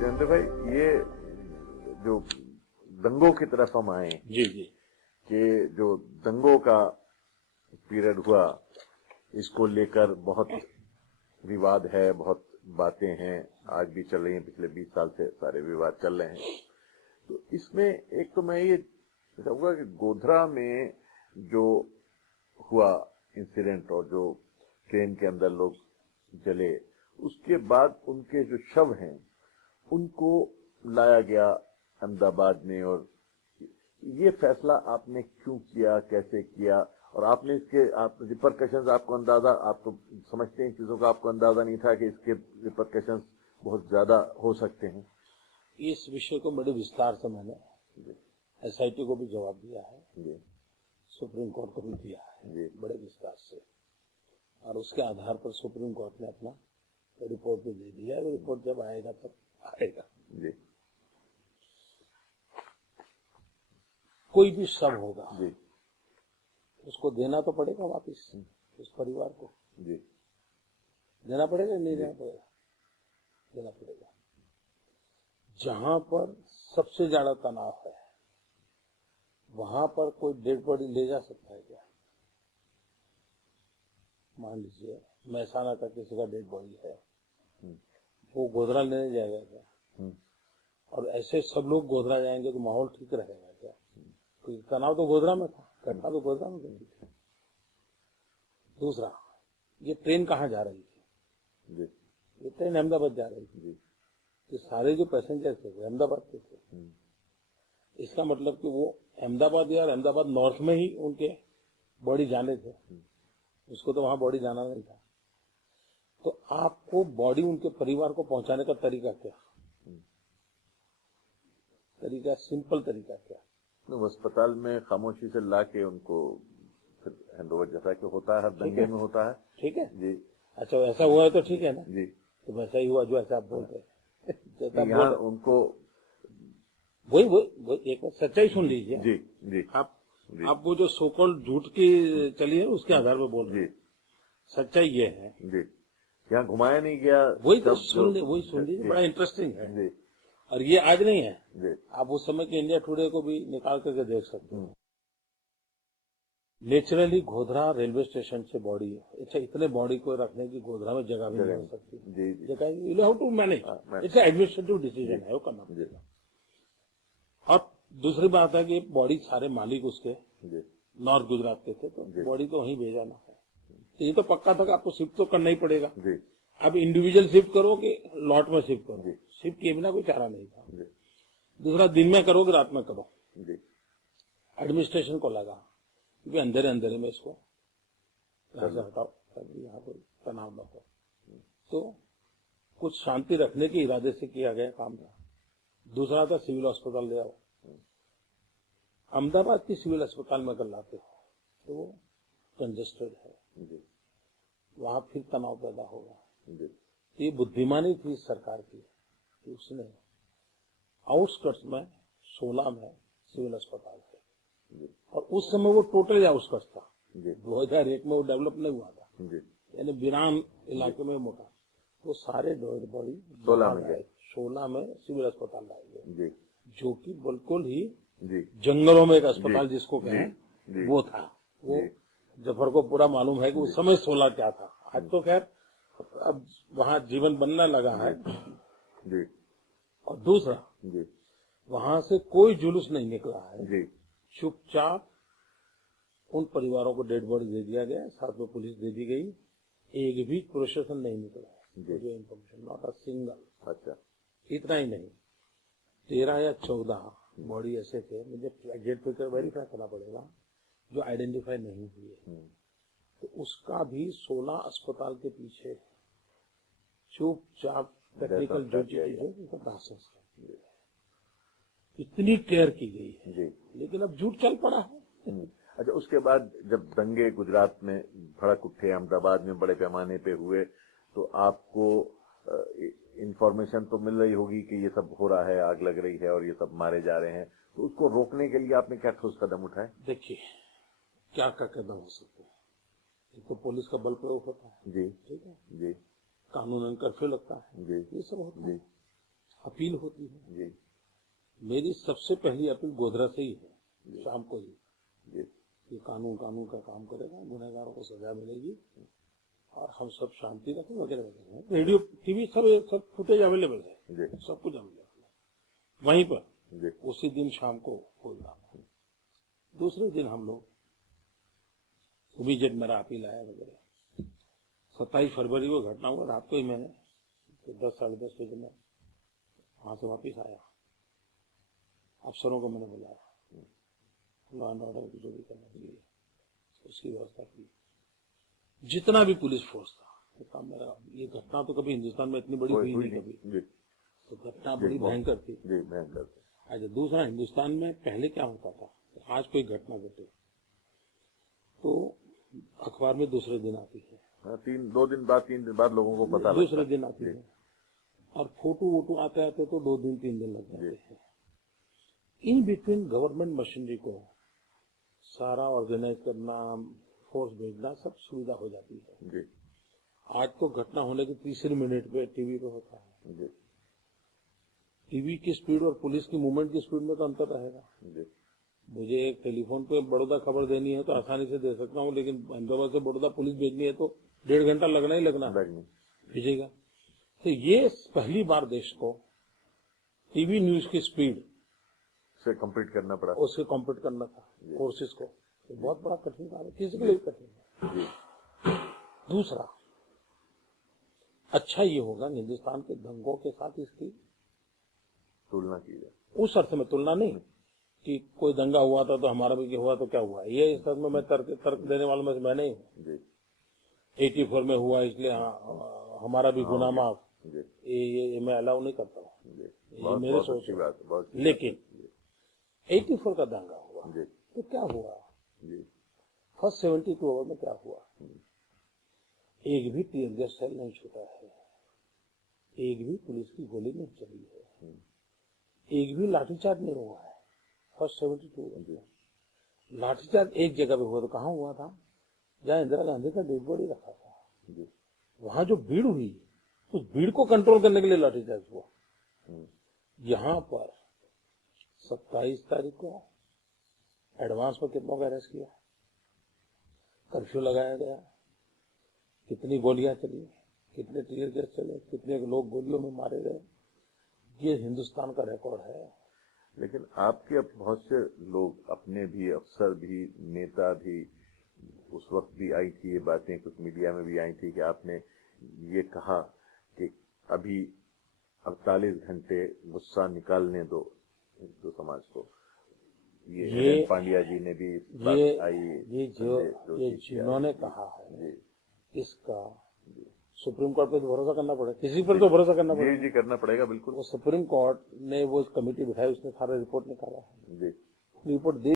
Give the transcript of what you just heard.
जयंत भाई, ये जो दंगों की तरफ हम आए जी जी कि जो दंगों का पीरियड हुआ, इसको लेकर बहुत विवाद है, बहुत बातें हैं, आज भी चल रही हैं, पिछले 20 साल से सारे विवाद चल रहे हैं। तो इसमें एक तो मैं ये कहूँगा कि गोधरा में जो हुआ इंसिडेंट और जो ट्रेन के अंदर लोग जले, उसके बाद उनके जो शव हैं उनको लाया गया अहमदाबाद में, और ये फैसला आपने क्यों किया, कैसे किया, और आपने इसके रिपरकशंस, आपको अंदाजा, आप तो समझते हैं चीजों का, आपको अंदाजा नहीं था कि इसके रिपरकशंस बहुत ज्यादा हो सकते हैं? इस विषय को बड़े विस्तार से मैंने एसआईटी को भी जवाब दिया है जी सुप्रीम कोर्ट को भी दिया है जी बड़े विस्तार से, और उसके आधार पर सुप्रीम कोर्ट ने अपना रिपोर्ट भी दे दिया है। रिपोर्ट जब आएगा तब आएगा। जी कोई भी शव होगा जी उसको देना तो पड़ेगा वापिस उस परिवार को। जी देना पड़ेगा, नहीं देना पड़ेगा? देना पड़ेगा। जहां पर सबसे ज्यादा तनाव है वहां पर कोई डेड बॉडी ले जा सकता है क्या? मान लीजिए महसाना का किसी का डेड बॉडी है, वो गोधरा लेने जाएगा क्या? और ऐसे सब लोग गोधरा जाएंगे तो माहौल ठीक रहेगा क्या? क्योंकि तनाव तो गोधरा में था, घटना तो गोधरा में घटी थी। दूसरा, ये ट्रेन कहाँ जा रही थी? जी ये ट्रेन अहमदाबाद जा रही थी। जी ये सारे जो पैसेंजर थे वो अहमदाबाद के थे। इसका मतलब कि वो अहमदाबाद या अहमदाबाद नॉर्थ में ही उनके बॉडी जाने थे, उसको तो वहां बॉडी जाना नहीं था। तो आपको बॉडी उनके परिवार को पहुंचाने का तरीका क्या? तरीका, सिंपल तरीका क्या? तो अस्पताल में खामोशी से ला के उनको फिर हैंडओवर, जैसा कि होता है हर दंगे में होता है। ठीक है जी। अच्छा, ऐसा हुआ है तो ठीक है ना? जी। तो वैसा ही हुआ जो ऐसा आप बोल रहे हैं। यहाँ उनको वही एक बार सच्चाई सुन लीजिए। जी जी आप वो जो सोकॉल्ड झूठ की चली है उसके आधार पर बोल रहे हैं। सच्चाई ये है जी, यहाँ घुमाया नहीं गया। वही तो सुन लीजिए, बड़ा इंटरेस्टिंग है जी। और ये आज नहीं है जी। आप उस समय के इंडिया टुडे को भी निकाल करके देख सकते हो। नेचुरली गोधरा रेलवे स्टेशन से बॉडी, अच्छा इतने बॉडी को रखने की गोधरा में जगह भी नहीं हो सकती। जी जगह you how to manage, it's administrative decision है, वो करना पड़ेगा। और दूसरी बात है कि बॉडी सारे मालिक उसके नॉर्थ गुजरात के थे, तो बॉडी तो वहीं भेजाना है। तो ये तो पक्का था कि आपको शिफ्ट तो करना ही पड़ेगा। अब इंडिविजुअल शिफ्ट करो कि लॉट में शिफ्ट करो, शिफ्ट किए बिना कोई चारा नहीं था। दूसरा, दिन में करो कि रात में करो, एडमिनिस्ट्रेशन को लगा क्योंकि अंधेरे में इसको यहाँ से हटाओ ताकि यहाँ कोई तनाव न हो। तो कुछ शांति रखने के इरादे से किया गया काम था। दूसरा था सिविल अस्पताल ले आओ। अहमदाबाद की सिविल अस्पताल में अगर लाते हो तो वो कंजेस्टेड है, वहां फिर तनाव पैदा होगा। ये बुद्धिमानी थी सरकार की कि उसने आउटस्कर्ट्स में 16 में सिविल अस्पताल है, और उस समय वो टोटली आउटस्कर्ट्स था। 2001 में वो डेवलप नहीं हुआ था, यानी बिरान इलाके में मोटा। वो सारे बॉडी 16 में सिविल अस्पताल लाए गए, जो कि बिल्कुल ही जंगलों में एक अस्पताल जिसको कहें वो था। वो जफर को पूरा मालूम है कि उस समय 16 क्या था। आज तो खैर अब वहां जीवन बनने लगा है। और दूसरा, वहां से कोई जुलूस नहीं निकला है, चुपचाप उन परिवारों को डेड बॉडी दे दिया गया, साथ में पुलिस दे दी गई, एक भी प्रोसेशन नहीं निकला है, जो इन्फॉर्मेशन, नॉट अ सिंगल। अच्छा, इतना ही नहीं, 13 या 14 बॉडी ऐसे थे, मुझे एग्जैक्ट फिगर वेरीफाई करना पड़ेगा, जो आइडेंटिफाई नहीं हुए। तो उसका भी 16 अस्पताल के पीछे चुपचाप टेक्निकल जो चीजें प्रोसेस इतनी केयर की गई है, लेकिन अब झूठ चल पड़ा है। अच्छा, उसके बाद जब दंगे गुजरात में भड़क उठे, अहमदाबाद में बड़े पैमाने पे हुए, तो आपको इंफॉर्मेशन तो मिल रही होगी कि ये सब हो रहा है, आग लग रही है और ये सब मारे जा रहे हैं, तो उसको रोकने के लिए आपने क्या ठोस कदम उठाए? देखिए, क्या कदम हो सकते हैं। एक तो पुलिस का बल प्रयोग होता है, ठीक है जी, कानूनन कर्फ्यू लगता है जी, ये सब होता है। अपील होती है। जी मेरी सबसे पहली अपील गोधरा से ही है, शाम को ही, जी कि कानून का काम करेगा, गुनहगारों को सजा मिलेगी और हम सब शांति रखें वगैरह वगैरह। रेडियो टीवी सब फुटेज अवेलेबल है, जी सब कुछ अवेलेबल है वहीं पर। जी उसी दिन शाम को खोलना। दूसरे दिन हम लोग इमीडिएट मेरा अपील आया वगैरह। 27 फरवरी को घटना हुआ, रात को ही मैंने 10 साढ़े 10 बजे में वहां से वापिस आया। अफसरों को मैंने बुलाया, लॉ एंड ऑर्डर की जो भी करने के लिए उसकी व्यवस्था की। जितना भी पुलिस फोर्स था, तो मेरा ये घटना तो कभी हिंदुस्तान में इतनी बड़ी हुई नहीं कभी, तो घटना बड़ी भयंकर थी। अच्छा, दूसरा, हिंदुस्तान में पहले क्या होता था, आज कोई घटना घटे तो अखबार में दूसरे दिन आती है, 3 दिन बाद लोगों को पता लगता है, दूसरे दिन आती है, और फोटो वोटो आते आते तो 2 दिन 3 दिन लग जाते हैं। इन बिटवीन गवर्नमेंट मशीनरी को सारा ऑर्गेनाइज करना, फोर्स भेजना, सब सुविधा हो जाती है। जी आज तो घटना होने के 30 मिनट पे टीवी पे होता है। जी टीवी की स्पीड और पुलिस की मूवमेंट की स्पीड में तो अंतर रहेगा। जी मुझे एक टेलीफोन पे बड़ौदा खबर देनी है तो आसानी से दे सकता हूँ, लेकिन अहमदाबाद से बड़ौदा पुलिस भेजनी है तो 1.5 घंटा लगना ही लगना भेजेगा। तो ये पहली बार देश को टीवी न्यूज की स्पीड से कंप्लीट करना पड़ा, उससे कॉम्पीट करना था फोर्सेस को। तो बहुत बड़ा कठिन काम है, किसी के लिए कठिन है। दूसरा, अच्छा ये होगा हिंदुस्तान के दंगों के साथ इसकी तुलना की जाए। उस अर्थ में तुलना नहीं कि कोई दंगा हुआ था तो हमारा भी हुआ तो क्या हुआ, ये इस अर्थ में मैं तर्क देने वालों में से मैं नहीं हूँ। 84 में हुआ इसलिए हमारा भी गुनाह माफ, ये मैं अलाउ नहीं करता हूँ, ये मेरे सोच है। लेकिन 84 का दंगा हुआ तो क्या हुआ, फर्स्ट 72 आवर में क्या हुआ, एक भी टीयर गैस सेल नहीं छूटा है, एक भी पुलिस की गोली नहीं चली है, एक भी लाठीचार्ज नहीं हुआ है। फर्स्ट 72 लाठीचार्ज एक जगह पे हुआ तो कहाँ हुआ था, जहाँ इंदिरा गांधी का डेड बॉडी रखा था, वहां जो भीड़ हुई उस भीड़ को कंट्रोल करने के लिए लाठीचार्ज हुआ। यहाँ पर 27 तारीख को एडवांस में कितनों का अरेस्ट किया, कर्फ्यू लगाया गया, कितनी गोलियां चली, कितने टीयर गैस चले, कितने लोग गोलियों में मारे गए, ये हिंदुस्तान का रिकॉर्ड है। लेकिन आपके अब बहुत से लोग, अपने भी अफसर भी, नेता भी, उस वक्त भी आई थी ये बातें, कुछ मीडिया में भी आई थी कि आपने ये कहा कि अभी 48 घंटे गुस्सा निकालने दो हिंदू समाज को। ये पांड्या जी ने भी बात आई, ये जिन्होंने कहा है इसका सुप्रीम कोर्ट पे तो भरोसा करना पड़ेगा, किसी पर तो भरोसा करना पड़ेगा। जी करना पड़ेगा, बिल्कुल। वो सुप्रीम कोर्ट ने वो कमेटी बिठाई, उसने सारा रिपोर्ट निकाला है, रिपोर्ट दे